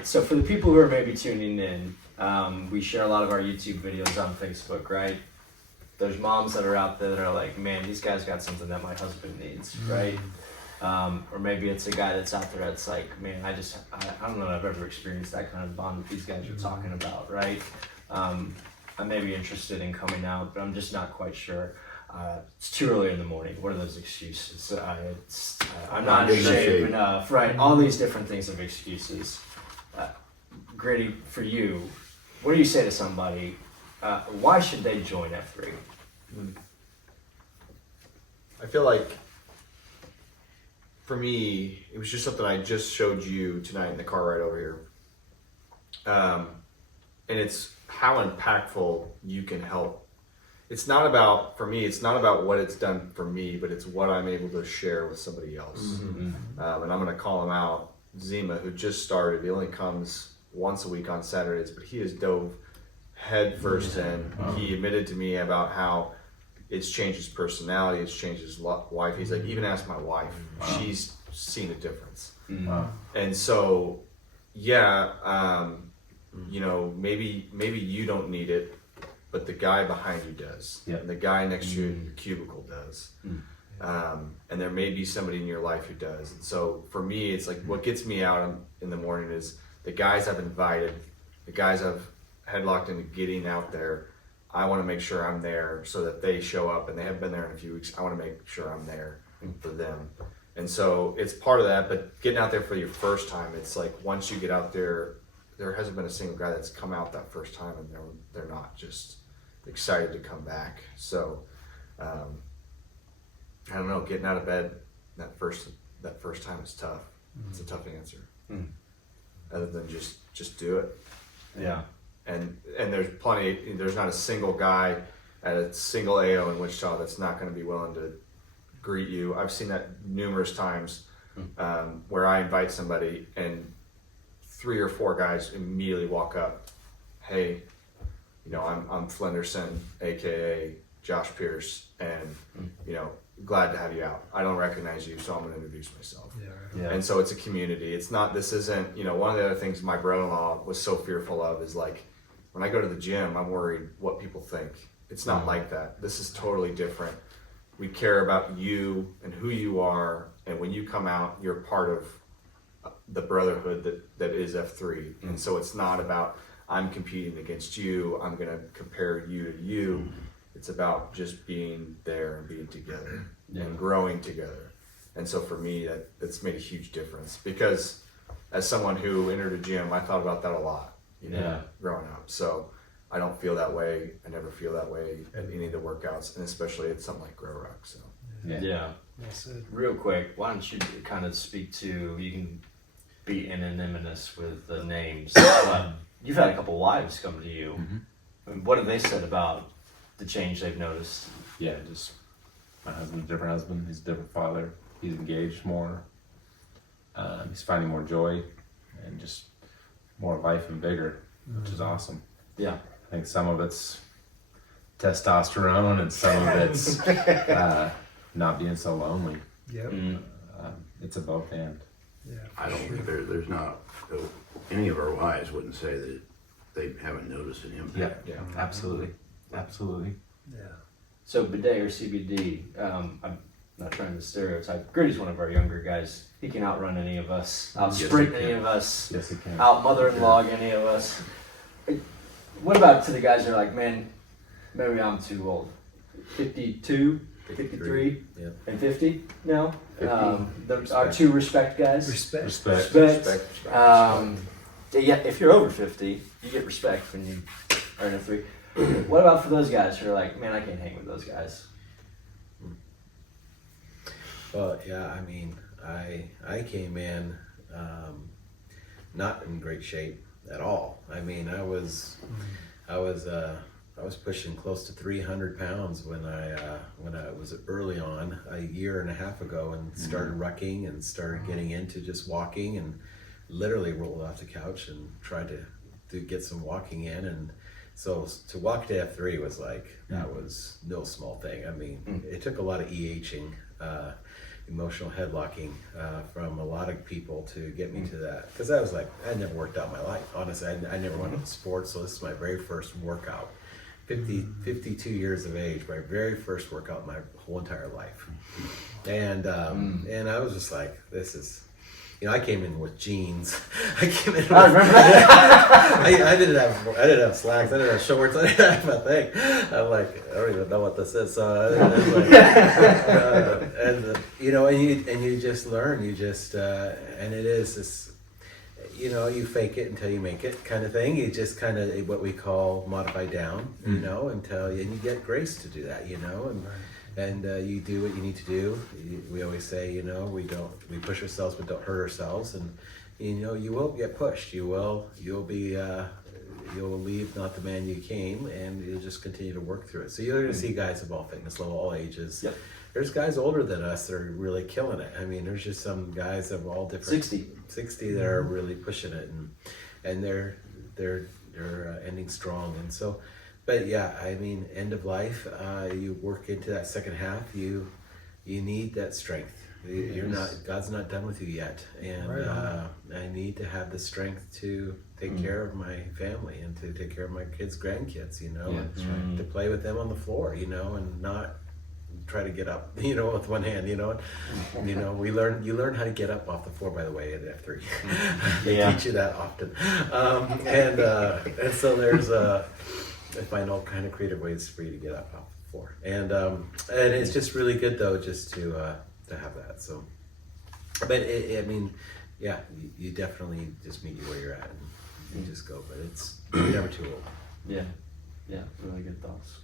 right, so for the people who are maybe tuning in, we share a lot of our YouTube videos on Facebook, right? There's moms that are out there that are like, man, these guys got something that my husband needs, right? Or maybe it's a guy that's out there that's like, man, I don't know that I've ever experienced that kind of bond that these guys are talking about, right? I may be interested in coming out, but I'm just not quite sure. It's too early in the morning. What are those excuses? I'm not in shape enough, right? All these different things of excuses. Griddy, for you, what do you say to somebody? Why should they join F3? I feel like, for me, it was just something I just showed you tonight in the car ride over here. And it's how impactful you can help. It's not about, for me, it's not about what it's done for me, but it's what I'm able to share with somebody else. And I'm going to call him out, Zima, who just started. He only comes once a week on Saturdays, but he has dove head first in. He admitted to me about how it's changed his personality, it's changed his wife. He's like, even ask my wife, she's seen a difference. And so, yeah, you know, maybe you don't need it, but the guy behind you does. And the guy next to you in your cubicle does. And there may be somebody in your life who does. And so for me, it's like what gets me out in the morning is the guys I've invited, the guys I've headlocked into getting out there. I want to make sure I'm there so that they show up, and they haven't been there in a few weeks. I want to make sure I'm there for them. And so it's part of that, but getting out there for your first time, it's like once you get out there, there hasn't been a single guy that's come out that first time and they're not just excited to come back. So I don't know, getting out of bed that first time is tough. It's a tough answer. Other than just do it. Yeah. And there's not a single guy at a single AO in Wichita that's not going to be willing to greet you. I've seen that numerous times where I invite somebody and 3 or 4 guys immediately walk up. Hey, you know, I'm Flenderson, AKA Josh Pierce, and you know, glad to have you out. I don't recognize you, so I'm going to introduce myself. And so it's a community. It's not, this isn't, you know, one of the other things my brother-in-law was so fearful of is like, when I go to the gym, I'm worried what people think. It's not like that. This is totally different. We care about you and who you are, and when you come out, you're part of the brotherhood that is F3. And so it's not about, I'm competing against you, I'm going to compare you to you. It's about just being there and being together and growing together. And so for me, that's made a huge difference, because as someone who entered a gym, I thought about that a lot, you know, growing up. So I don't feel that way. I never feel that way at any of the workouts, and especially at something like GROWRUCK. So Real quick, why don't you kind of speak to, you can be anonymous with the names, but you've had a couple wives come to you. I mean, what have they said about the change they've noticed? Yeah, just my husband's a different husband, he's a different father, he's engaged more, he's finding more joy and just more life and vigor, which is awesome. Yeah. I think some of it's testosterone and some of it's not being so lonely. It's a both and. I don't think there's not, any of our wives wouldn't say that they haven't noticed an impact. Yeah, absolutely. Absolutely. So Bidet or CBD, I'm not trying to stereotype. Griddy's one of our younger guys. He can outrun any of us, outsprint any of us, Yes, he can. out mother-in-law any of us. What about to the guys that are like, man, maybe I'm too old. 52, 53, and 50 now? Our 2 respect guys. Respect. Yeah, if you're over 50, you get respect when you are in a 3. What about for those guys who are like, man, I can't hang with those guys? Well, yeah, I mean, I came in not in great shape at all. I mean, I was pushing close to 300 pounds when I was early on, a year and a half ago, and started rucking and started getting into just walking, and literally rolled off the couch and tried to get some walking in. And so to walk to F3 was like, that was no small thing. I mean, it took a lot of EHing emotional headlocking from a lot of people to get me to that. Because I was like, I never worked out in my life. Honestly, I never went to sports, so this is my very first workout. 52 years of age, my very first workout in my whole entire life. And I was just like, this is, I came in with jeans. I came in with, I remember that. I didn't have slacks, I didn't have shorts, I didn't have a thing. I'm like, I don't even know what this is. So I was like, and you just learn, and it is this, you fake it until you make it kind of thing. You just kind of what we call modify down, and you get grace to do that, and you do what you need to do. We always say, we push ourselves but don't hurt ourselves, and you will get pushed. You'll leave not the man you came, and you'll just continue to work through it. So you're going to see guys of all fitness level, all ages. Yep. There's guys older than us that are really killing it. I mean, there's just some guys of all different 60 that are really pushing it, and they're ending strong. And so, but yeah, I mean, end of life, you work into that second half. You need that strength. God's not done with you yet, and I need to have the strength to take care of my family and to take care of my kids, grandkids, and to play with them on the floor, and not try to get up, with one hand, you learn how to get up off the floor, by the way, at F3. They teach you that often. And so there's I find all kind of creative ways for you to get up off the floor. And it's just really good though, just to have that. So, but you definitely just meet you where you're at and you just go, but you're never too old. Yeah, really good thoughts.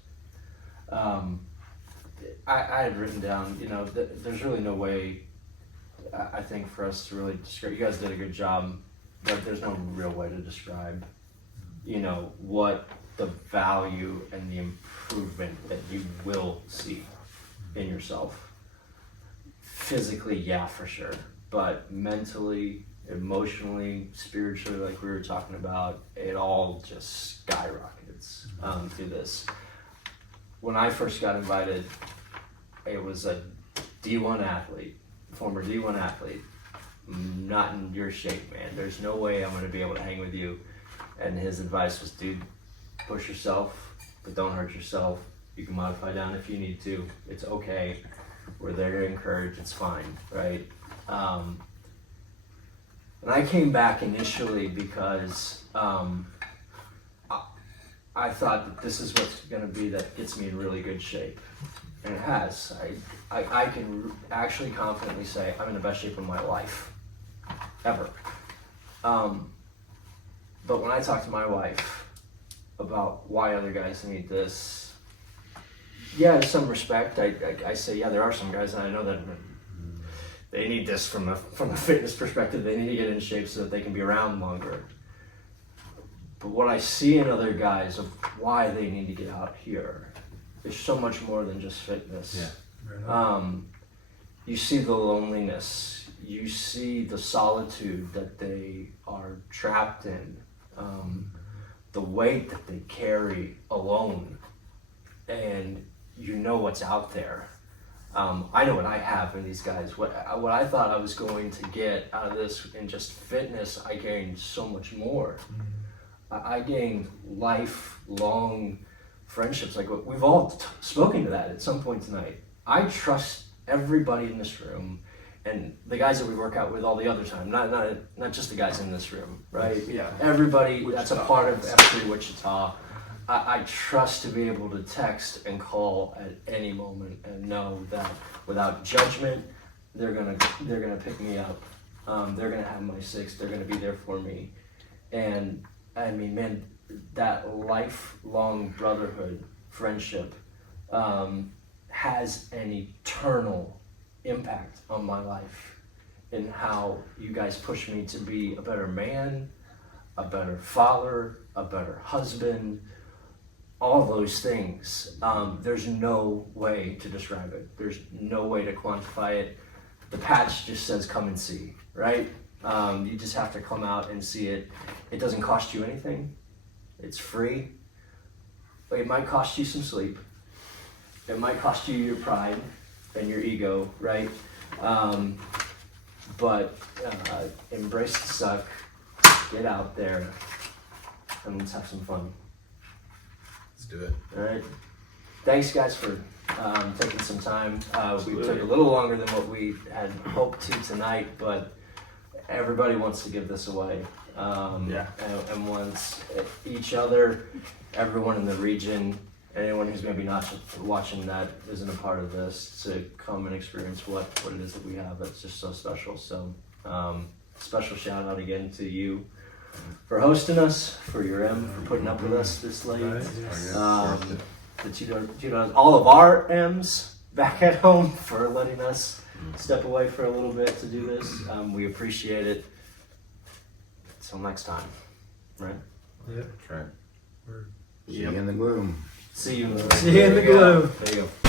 I had written down, there's really no way, I think, for us to really describe. You guys did a good job, but there's no real way to describe, what the value and the improvement that you will see in yourself. Physically, yeah, for sure, but mentally, emotionally, spiritually, like we were talking about, it all just skyrockets through this. When I first got invited, it was a D1 athlete, former D1 athlete, not in your shape, man. There's no way I'm going to be able to hang with you. And his advice was, dude, push yourself, but don't hurt yourself. You can modify down if you need to. It's okay. We're there to encourage. It's fine, right? And I came back initially because I thought that this is what's going to be that gets me in really good shape. And it has. I can actually confidently say I'm in the best shape of my life, ever. But when I talk to my wife about why other guys need this, yeah, in some respect, I say, yeah, there are some guys, and I know that they need this from a fitness perspective. They need to get in shape so that they can be around longer. But what I see in other guys of why they need to get out here is so much more than just fitness. Yeah. You see the loneliness. You see the solitude that they are trapped in. The weight that they carry alone. And you know what's out there. I know what I have in these guys. What I thought I was going to get out of this in just fitness, I gained so much more. I gained lifelong friendships. Like we've all spoken to that at some point tonight. I trust everybody in this room, and the guys that we work out with all the other time. Not just the guys in this room, right? Yeah. Everybody Wichita. That's a part of F3 Wichita. I trust to be able to text and call at any moment and know that without judgment, they're gonna pick me up. They're gonna have my six. They're gonna be there for me, and I mean, man, that lifelong brotherhood, friendship, has an eternal impact on my life in how you guys push me to be a better man, a better father, a better husband, all those things. There's no way to describe it. There's no way to quantify it. The patch just says come and see, right? You just have to come out and see it. It doesn't cost you anything. It's free. But it might cost you some sleep. It might cost you your pride and your ego, right? But embrace the suck, get out there, and let's have some fun. Let's do it. All right. Thanks, guys, for taking some time. We took a little longer than what we had hoped to tonight, but everybody wants to give this away. And wants each other, everyone in the region, anyone who's maybe not watching that isn't a part of this, to come and experience what it is that we have. That's just so special. So special shout out again to you for hosting us, for your for putting up with us this late. The two, all of our M's back at home for letting us step away for a little bit to do this. We appreciate it. Till next time, right? That's right. See you in the gloom. See you. See you in the gloom. There you go.